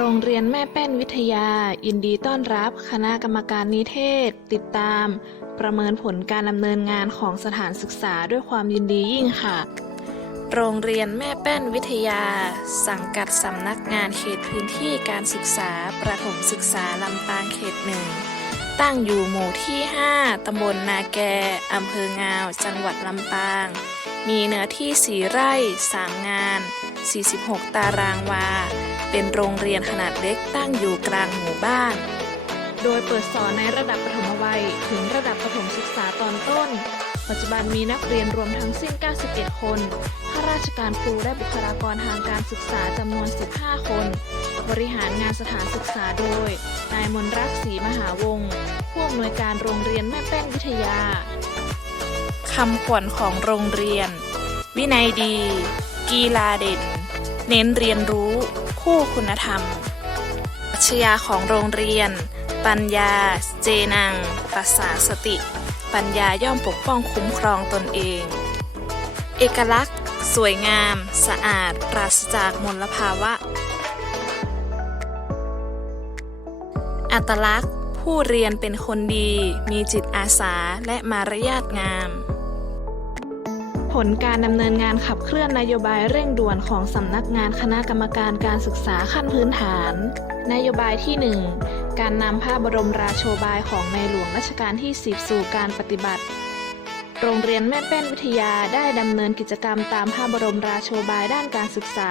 โรงเรียนแม่แป้นวิทยา ยินดีต้อนรับ คณะกรรมการนิเทศ ติดตาม ประเมินผลการดำเนินงานของสถานศึกษาด้วยความยินดียิ่งค่ะ โรงเรียนแม่แป้นวิทยา สังกัดสำนักงานเขตพื้นที่การศึกษา ประถมศึกษาลำปางเขตหนึ่งตั้งอยู่หมู่ที่ 5 ตำบลนาแก อำเภองาว จังหวัดลำปาง มีเนื้อที่ 4 ไร่ 3 งาน 46 ตารางวา เป็นโรงเรียนขนาดเล็กตั้งอยู่กลางหมู่บ้าน โดยเปิดสอนในระดับประถมวัย ถึงระดับประถมศึกษาตอนต้น ปัจจุบันมีนักเรียนรวมทั้งสิ้น 91 คน ข้าราชการครูและบุคลากรทางการศึกษาจำนวน 15 คน บริหารงานสถานศึกษาโดย นายมนรักศรีมหาวงศ์ผู้อำนวยการโรงเรียนแม่แป้นวิทยา คำขวัญของโรงเรียน วินัยดี กีฬาเด่น เน้นเรียนรู้ คู่คุณธรรมปัชญาของโรงเรียน ปัญญา เจนังปัสสาสติ ปัญญาย่อมปกป้องคุ้มครองตนเอง เอกลักษณ์ สวยงาม สะอาด ปราศจากมลภาวะ อัตลักษณ์ผู้เรียนเป็นคนดี มีจิตอาสาและมารยาทงาม ลการดำเนินงานขับเคลื่อนนโยบายเร่งด่วนของสำนักงานคณะกรรมการการศึกษาขั้นพื้นฐาน นโยบายที่ 1 การนำพระบรมราโชบายของในหลวงรัชกาลที่ 10 สู่การปฏิบัติ โรงเรียนแม่แป้นวิทยาได้ดำเนินกิจกรรมตามพระบรมราโชบายด้านการศึกษา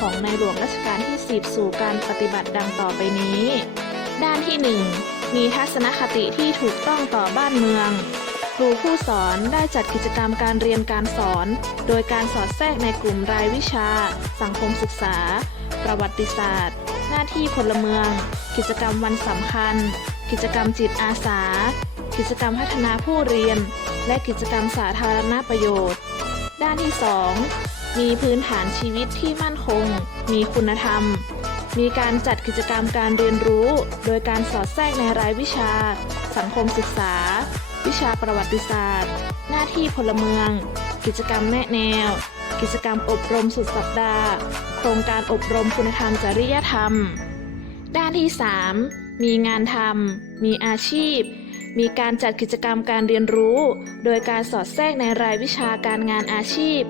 ของในหลวงรัชกาลที่ 10 สู่การปฏิบัติดังต่อไปนี้ ด้านที่ 1 มีทัศนคติที่ถูกต้องต่อบ้านเมือง ครูผู้สอนได้จัดกิจกรรมการเรียนการสอน โดยการสอดแทรกในกลุ่มรายวิชา สังคมศึกษา ประวัติศาสตร์ หน้าที่พลเมือง กิจกรรมวันสำคัญ กิจกรรมจิตอาสา กิจกรรมพัฒนาผู้เรียน และกิจกรรมสาธารณประโยชน์ ด้านที่ 2 มีพื้นฐานชีวิตที่มั่นคง มีคุณธรรม มีการจัดกิจกรรมการเรียนรู้ โดยการสอดแทรกในรายวิชา สังคมศึกษา วิชาประวัติศาสตร์ หน้าที่พลเมือง กิจกรรมแนะแนว กิจกรรมอบรมสุดสัปดาห์ โครงการอบรมคุณธรรมจริยธรรม ด้านที่ 3 มีงานทำมีอาชีพ มีการจัดกิจกรรมการเรียนรู้ โดยการสอดแทรกในรายวิชาการงานอาชีพ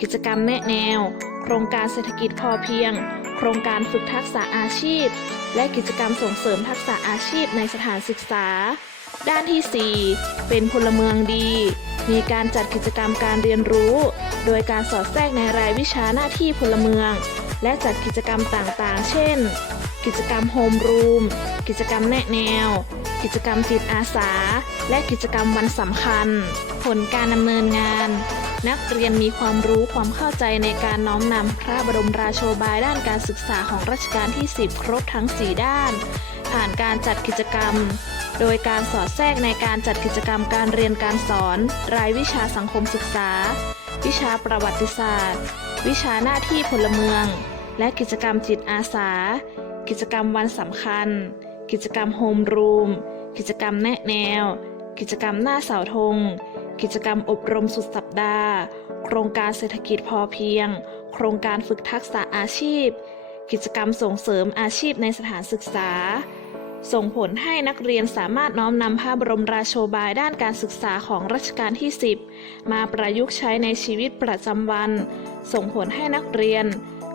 กิจกรรมแนะแนว โครงการเศรษฐกิจพอเพียง โครงการฝึกทักษะอาชีพ และกิจกรรมส่งเสริมทักษะอาชีพในสถานศึกษา ด้านที่ 4 เป็นพลเมืองดี มีการจัดกิจกรรมการเรียนรู้ โดยการสอดแทรกในรายวิชาหน้าที่พลเมือง และจัดกิจกรรมต่างๆ เช่น กิจกรรมโฮมรูม กิจกรรมแนะแนว กิจกรรมจิตอาสา และกิจกรรมวันสำคัญ ผลการดำเนินงาน นักเรียนมีความรู้ความเข้าใจในการน้อมนำพระบรมราโชบายด้านการศึกษาของรัชกาลที่ 10 ครบทั้ง 4 ด้าน ผ่านการจัดกิจกรรม โดยการสอดแทรกในการจัดกิจกรรมการเรียนการสอน รายวิชาสังคมศึกษา วิชาประวัติศาสตร์ วิชาหน้าที่พลเมือง และกิจกรรมจิตอาสา กิจกรรมวันสำคัญกิจกรรมโฮมรูม กิจกรรมแนะแนว กิจกรรมหน้าเสาธง กิจกรรมอบรมสุดสัปดาห์ โครงการเศรษฐกิจพอเพียง โครงการฝึกทักษะอาชีพ กิจกรรมส่งเสริมอาชีพในสถานศึกษา ส่งผลให้นักเรียนสามารถน้อมนำพระบรมราโชบายด้านการศึกษาของรัชกาลที่ 10 มาประยุกต์ใช้ในชีวิตประจำวัน ส่งผลให้นักเรียน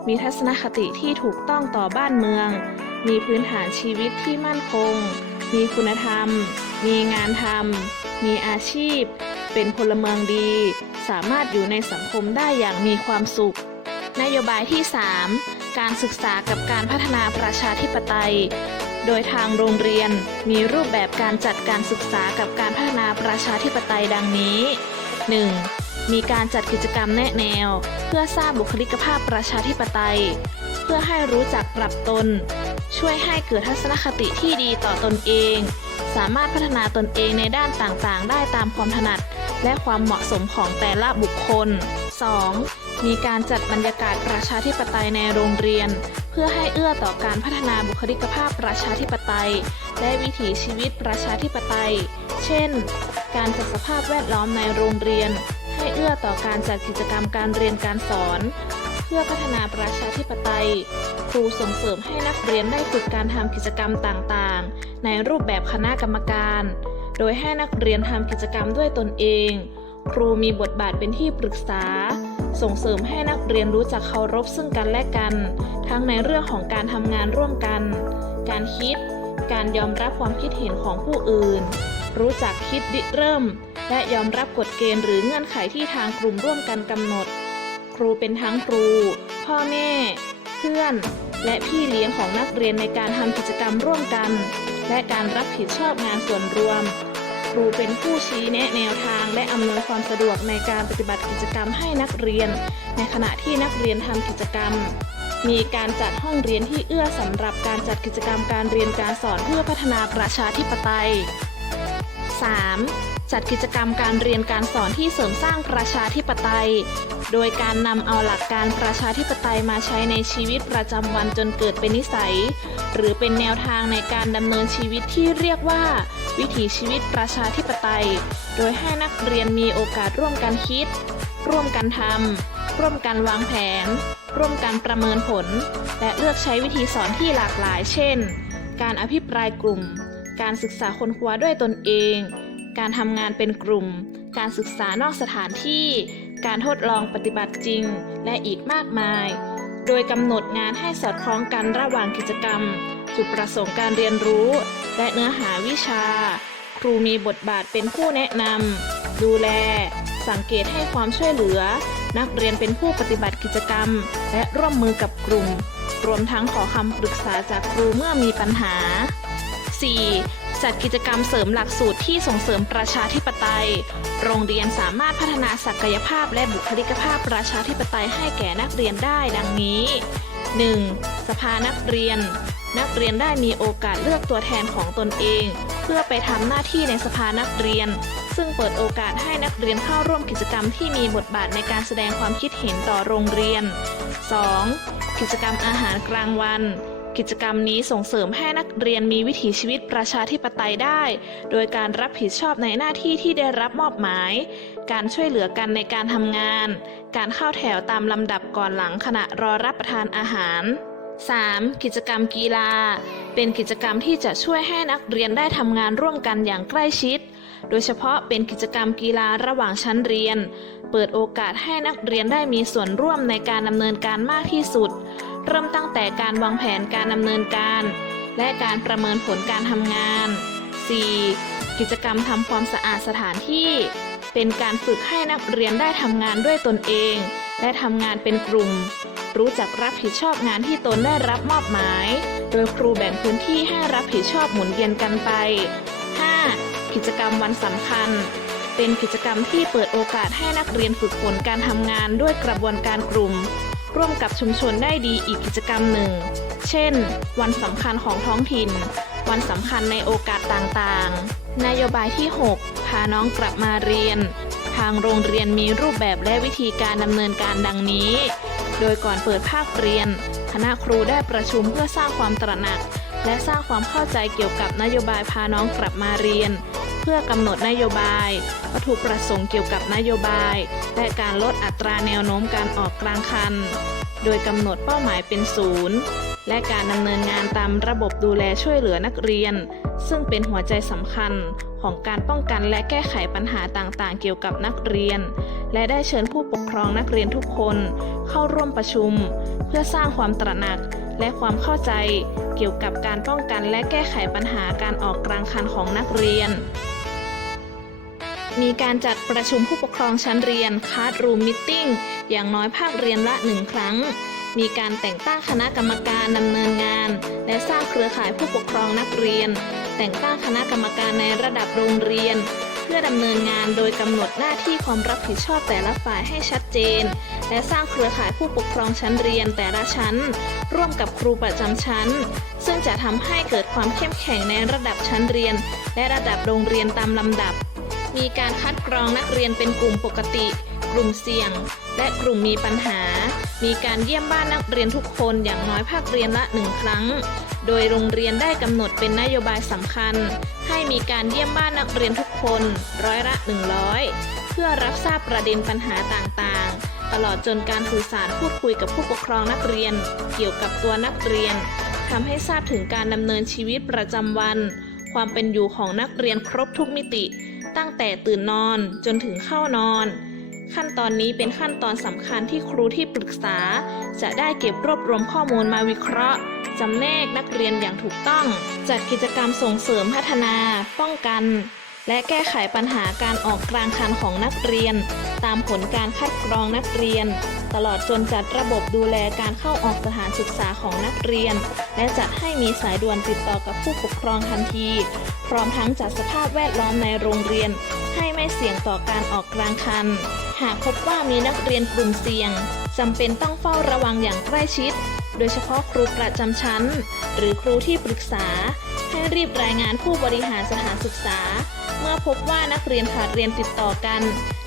มีทัศนคติที่ถูกต้องต่อบ้านเมือง มีพื้นฐานชีวิตที่มั่นคง มีคุณธรรม มีงานทำ มีอาชีพ เป็นพลเมืองดี สามารถอยู่ในสังคมได้อย่างมีความสุข นโยบายที่ 3 การศึกษากับการพัฒนาประชาธิปไตย โดยทางโรงเรียนมีรูปแบบการจัดการศึกษากับการพัฒนาประชาธิปไตยดังนี้ 1. มีการจัดกิจกรรมแนะแนว เพื่อสร้างบุคลิกภาพประชาธิปไตย เพื่อให้รู้จักปรับตน ช่วยให้เกิดทัศนคติที่ดีต่อตนเอง สามารถพัฒนาตนเองในด้านต่างๆ ได้ตามความถนัด และความเหมาะสมของแต่ละบุคคล 2. มีการจัดบรรยากาศประชาธิปไตยในโรงเรียน เพื่อให้เอื้อต่อการพัฒนาบุคลิกภาพประชาธิปไตย และวิถีชีวิตประชาธิปไตย เช่น การจัดสภาพแวดล้อมในโรงเรียน ให้เอื้อต่อการจัดกิจกรรมการเรียนการสอน พื่อพื่อพัฒนาประชาธิปไตย ครูส่งเสริมให้นักเรียนได้ฝึกการทำกิจกรรมต่างๆ ในรูปแบบคณะกรรมการ โดยให้นักเรียนทำกิจกรรมด้วยตนเอง ครูมีบทบาทเป็นที่ปรึกษา ส่งเสริมให้นักเรียนรู้จักเคารพซึ่งกันและกัน ทั้งในเรื่องของการทำงานร่วมกัน การคิด การยอมรับความคิดเห็นของผู้อื่น รู้จักคิดริเริ่ม และยอมรับกฎเกณฑ์หรือเงื่อนไขที่ทางกลุ่มร่วมกันกำหนด ครูเป็นทั้งครู พ่อแม่ เพื่อน และพี่เลี้ยงของนักเรียนในการทำกิจกรรมร่วมกัน และการรับผิดชอบงานส่วนรวม ครูเป็นผู้ชี้แนะแนวทาง และอำนวยความสะดวกในการปฏิบัติกิจกรรมให้นักเรียน ในขณะที่นักเรียนทำกิจกรรมมีการจัดห้องเรียนที่เอื้อสำหรับการจัดกิจกรรมการเรียนการสอนเพื่อพัฒนาประชาธิปไตย 3. จัดกิจกรรมการเรียนการสอนที่เสริมสร้างประชาธิปไตย โดยการนำเอาหลักการประชาธิปไตยมาใช้ในชีวิตประจำวันจนเกิดเป็นนิสัย หรือเป็นแนวทางในการดำเนินชีวิตที่เรียกว่า วิถีชีวิตประชาธิปไตย โดยให้นักเรียนมีโอกาสร่วมกันคิด ร่วมกันทำร่วมกันวางแผน ร่วมกันประเมินผล และเลือกใช้วิธีสอนที่หลากหลาย เช่น การอภิปรายกลุ่ม การศึกษาค้นคว้าด้วยตนเอง การทำงานเป็นกลุ่ม การศึกษานอกสถานที่ การทดลองปฏิบัติจริง และอีกมากมาย โดยกำหนดงานให้สอดคล้องกันระหว่างกิจกรรม จุดประสงค์การเรียนรู้ และเนื้อหาวิชา ครูมีบทบาทเป็นผู้แนะนำดูแล สังเกตให้ความช่วยเหลือ นักเรียนเป็นผู้ปฏิบัติกิจกรรม และร่วมมือกับกลุ่ม รวมทั้งขอคำปรึกษาจากครูเมื่อมีปัญหา 4. จัดกิจกรรมเสริมหลักสูตรที่ส่งเสริมประชาธิปไตย โรงเรียนสามารถพัฒนาศักยภาพและบุคลิกภาพประชาธิปไตยให้แก่นักเรียนได้ดังนี้ 1. สภานักเรียน นักเรียนได้มีโอกาสเลือกตัวแทนของตนเอง เพื่อไปทำหน้าที่ในสภานักเรียน ซึ่งเปิดโอกาสให้นักเรียนเข้าร่วมกิจกรรมที่มีบทบาทในการแสดงความคิดเห็นต่อโรงเรียน 2. กิจกรรมอาหารกลางวัน กิจกรรมนี้ส่งเสริมให้นักเรียนมีวิถีชีวิตประชาธิปไตยได้ โดยการรับผิดชอบในหน้าที่ที่ได้รับมอบหมาย การช่วยเหลือกันในการทำงาน การเข้าแถวตามลำดับก่อนหลังขณะรอรับประทานอาหาร 3. กิจกรรมกีฬา เป็นกิจกรรมที่จะช่วยให้นักเรียนได้ทำงานร่วมกันอย่างใกล้ชิด โดยเฉพาะเป็นกิจกรรมกีฬาระหว่างชั้นเรียน เปิดโอกาสให้นักเรียนได้มีส่วนร่วมในการดำเนินการมากที่สุด เริ่มตั้งแต่การวางแผนการดำเนินการ และการประเมินผลการทำงาน 4. กิจกรรมทำความสะอาดสถานที่ เป็นการฝึกให้นักเรียนได้ทำงานด้วยตนเอง และทำงานเป็นกลุ่ม รู้จักรับผิดชอบงานที่ตนได้รับมอบหมาย โดยครูแบ่งพื้นที่ให้รับผิดชอบหมุนเวียนกันไป 5. กิจกรรมวันสำคัญเป็นกิจกรรมที่เปิดโอกาสให้นักเรียนฝึกฝนการทำงานด้วยกระบวนการกลุ่ม ร่วมกับชุมชนได้ดีอีกกิจกรรมหนึ่ง เช่น วันสำคัญของท้องถิ่น วันสำคัญในโอกาสต่างๆ นโยบายที่ 6 พาน้องกลับมาเรียน ทางโรงเรียนมีรูปแบบและวิธีการดำเนินการดังนี้ โดยก่อนเปิดภาคเรียน คณะครูได้ประชุมเพื่อสร้างความตระหนัก และสร้างความเข้าใจเกี่ยวกับนโยบายพาน้องกลับมาเรียน เพื่อกำหนดนโยบาย วัตถุประสงค์เกี่ยวกับนโยบาย และการลดอัตราแนวโน้มการออกกลางคัน โดยกำหนดเป้าหมายเป็นศูนย์และการดำเนินงานตามระบบดูแลช่วยเหลือนักเรียน ซึ่งเป็นหัวใจสำคัญของการป้องกันและแก้ไขปัญหาต่างๆ เกี่ยวกับนักเรียน และได้เชิญผู้ปกครองนักเรียนทุกคน เข้าร่วมประชุม เพื่อสร้างความตระหนักและความเข้าใจ เกี่ยวกับการป้องกันและแก้ไขปัญหาการออกกลางคันของนักเรียน มีการจัดประชุมผู้ปกครองชั้นเรียนคาร์ดรูมมิทติ้งอย่างน้อยภาคเรียนละหนึ่งครั้ง มีการแต่งตั้งคณะกรรมการดำเนินงาน และสร้างเครือข่ายผู้ปกครองนักเรียน แต่งตั้งคณะกรรมการในระดับโรงเรียน เพื่อดำเนินงานโดยกำหนดหน้าที่ความรับผิดชอบแต่ละฝ่ายให้ชัดเจน และสร้างเครือข่ายผู้ปกครองชั้นเรียนแต่ละชั้น ร่วมกับครูประจำชั้น ซึ่งจะทำให้เกิดความเข้มแข็งในระดับชั้นเรียน และระดับโรงเรียนตามลำดับ มีการคัดกรองนักเรียนเป็นกลุ่มปกติ กลุ่มเสี่ยง และกลุ่มมีปัญหา มีการเยี่ยมบ้านนักเรียนทุกคนอย่างน้อยภาคเรียนละหนึ่งครั้ง โดยโรงเรียนได้กำหนดเป็นนโยบายสำคัญ ให้มีการเยี่ยมบ้านนักเรียนทุกคนร้อยละ 100 เพื่อรับทราบประเด็นปัญหาต่างๆตลอดจนการสื่อสารพูดคุยกับผู้ปกครองนักเรียน เกี่ยวกับตัวนักเรียนทำให้ทราบถึงการดำเนินชีวิตประจำวัน ความเป็นอยู่ของนักเรียนครบทุกมิติ ตั้งแต่ตื่นนอนจนถึงเข้านอน ขั้นตอนนี้เป็นขั้นตอนสำคัญที่ครูที่ปรึกษา จะได้เก็บรวบรวมข้อมูลมาวิเคราะห์จำแนกนักเรียนอย่างถูกต้อง จัดกิจกรรมส่งเสริมพัฒนา ป้องกัน และแก้ไขปัญหาการออกกลางคันของนักเรียน ตามผลการคัดกรองนักเรียน ตลอดจนจัดระบบดูแลการเข้าออกสถานศึกษาของนักเรียน และจัดให้มีสายด่วนติดต่อกับผู้ปกครองทันที พร้อมทั้งจัดสภาพแวดล้อมในโรงเรียน ให้ไม่เสี่ยงต่อการออกกลางคัน หากพบว่ามีนักเรียนกลุ่มเสี่ยงจำเป็นต้องเฝ้าระวังอย่างใกล้ชิด โดยเฉพาะครูประจำชั้น หรือครูที่ปรึกษา รีบรายงานผู้บริหารสถานศึกษา เมื่อพบว่านักเรียนขาดเรียนติดต่อกัน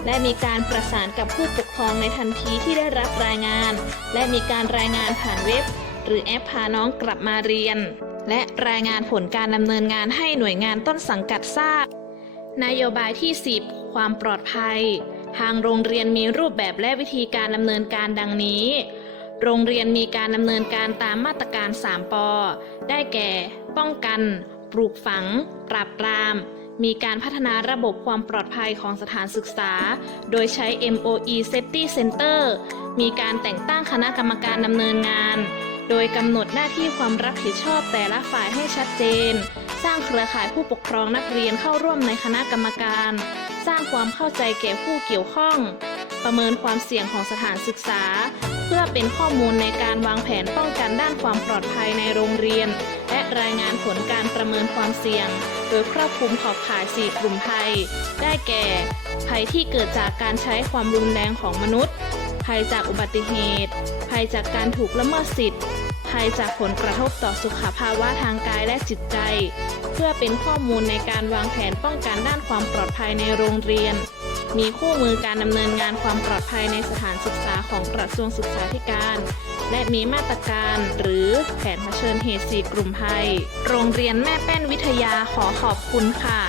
และมีการประสานกับผู้ปกครองในทันทีที่ได้รับรายงาน และมีการรายงานผ่านเว็บ หรือแอปพาน้องกลับมาเรียน และรายงานผลการดำเนินงานให้หน่วยงานต้นสังกัดทราบ นโยบายที่ 10 ความปลอดภัย ทางโรงเรียนมีรูปแบบและวิธีการดำเนินการดังนี้ โรงเรียนมีการดำเนินการตามมาตรการ 3ปอได้แก่ ป้องกัน ปลูกฝัง ปราบปราม มีการพัฒนาระบบความปลอดภัยของสถานศึกษา โดยใช้ MOE Safety Center มีการแต่งตั้งคณะกรรมการดำเนินงาน โดยกำหนดหน้าที่ความรับผิดชอบแต่ละฝ่ายให้ชัดเจน สร้างเครือข่ายผู้ปกครองนักเรียนเข้าร่วมในคณะกรรมการ สร้างความเข้าใจแก่ผู้เกี่ยวข้อง ประเมินความเสี่ยงของสถานศึกษา เพื่อเป็นข้อมูลในการวางแผนป้องกันด้านความปลอดภัยในโรงเรียน และรายงานผลการประเมินความเสี่ยง โดยครอบคลุมขอบข่าย 4 กลุ่มภัย ได้แก่ ภัยที่เกิดจากการใช้ความรุนแรงของมนุษย์ ภัยจากอุบัติเหตุ ภัยจากการถูกละเมิดสิทธิ์ภัยจากผลกระทบต่อสุขภาวะทางกายและจิตใจ เพื่อเป็นข้อมูลในการวางแผนป้องกันด้านความปลอดภัยในโรงเรียน มีคู่มือการดำเนินงานความปลอดภัยในสถานศึกษาของกระทรวงศึกษาธิการ และมีมาตรการหรือแผนเผชิญเหตุ 4 กลุ่มภัย โรงเรียนแม่แป้นวิทยาขอขอบคุณค่ะ